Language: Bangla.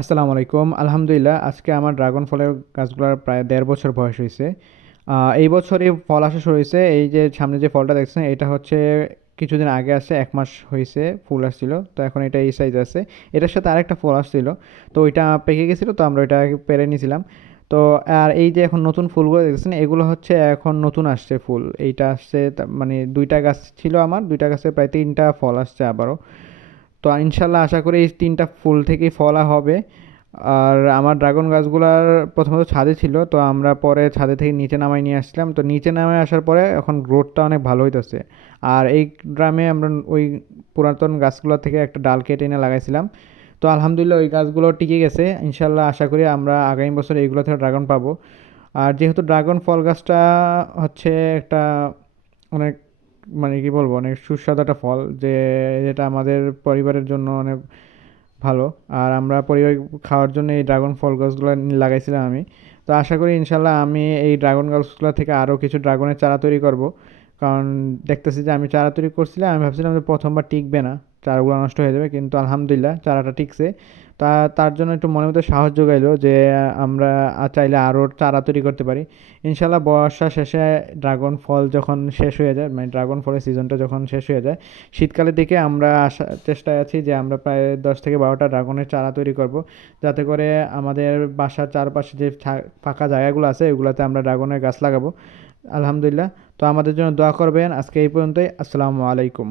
আসসালামু আলাইকুম। আলহামদুলিল্লাহ, আজকে আমার ড্রাগন ফলের গাছগুলোর প্রায় ১.৫ বছর বয়স হয়েছে। এই বছরই ফল আসা শুরু হয়েছে। এই যে সামনে যে ফলটা দেখছেন, এটা হচ্ছে কিছুদিন আগে আসছে, ১ মাস হয়েছে ফুল আসছিল। তো এখন এটা এই সাইজ আছে। এটার সাথে আরেকটা ফল আসছিল, তো ওইটা পেকে গেছিলো, তো আমরা ওইটা পেরে নিয়েছিলাম। তো আর এই যে এখন নতুন ফুলগুলো দেখছেন, এগুলো হচ্ছে এখন নতুন আসছে ফুল। এইটা আসছে মানে দুইটা গাছ ছিল আমার, দুইটা গাছে প্রায় 3টা ফল আসছে আবারও। তো ইনশাল্লাহ আশা করি এই 3টা ফুল থেকেই ফলা হবে। আর আমার ড্রাগন গাছগুলার প্রথমত ছাদে ছিল, তো আমরা পরে ছাদে থেকে নিচে নামাই নিয়ে আসছিলাম। তো নিচে নামে আসার পরে এখন গ্রোথটা অনেক ভালো হইতেছে। আর এই ড্রামে আমরা ওই পুরাতন গাছগুলো থেকে একটা ডাল কেটে এনে লাগাইছিলাম। তো আলহামদুলিল্লাহ ওই গাছগুলো টিকে গেছে। ইনশাল্লাহ আশা করি আমরা আগামী বছর এইগুলো থেকে ড্রাগন পাবো। আর যেহেতু ড্রাগন ফল গাছটা হচ্ছে একটা অনেক, মানে কি বলবো, অনেক সুস্বাদু একটা ফল, যেটা আমাদের পরিবারের জন্য অনেক ভালো। আর আমরা পরিবার খাওয়ার জন্য এই ড্রাগন ফল গাছগুলো লাগাইছিলাম আমি। তো আশা করি ইনশাল্লাহ আমি এই ড্রাগন গাছগুলো থেকে আরও কিছু ড্রাগনের চারা তৈরি করব। কারণ দেখতেছি যে আমি চারা তৈরি করছিলাম, আমি ভাবছিলাম যে প্রথমবার টিকবে না, চারাগুলো নষ্ট হয়ে যাবে, কিন্তু আলহামদুলিল্লাহ চারাটা টিকছে। তার জন্য একটু মনের মধ্যে সাহস জোগাইলো যে আমরা চাইলে আরও চারা তৈরি করতে পারি। ইনশাল্লাহ বর্ষা শেষে ড্রাগন ফল যখন শেষ হয়ে যায়, মানে ড্রাগন ফলের সিজনটা যখন শেষ হয়ে যায়, শীতকালের দিকে আমরা চেষ্টায় আছি যে আমরা প্রায় 10 থেকে 12টা ড্রাগনের চারা তৈরি করব, যাতে করে আমাদের বাসার চারপাশে যে ফাঁকা জায়গাগুলো আছে এগুলোতে আমরা ড্রাগনের গাছ লাগাবো। আলহামদুলিল্লাহ। তো আমাদের জন্য দোয়া করবেন। আজকে এই পর্যন্তই। আসসালামু আলাইকুম।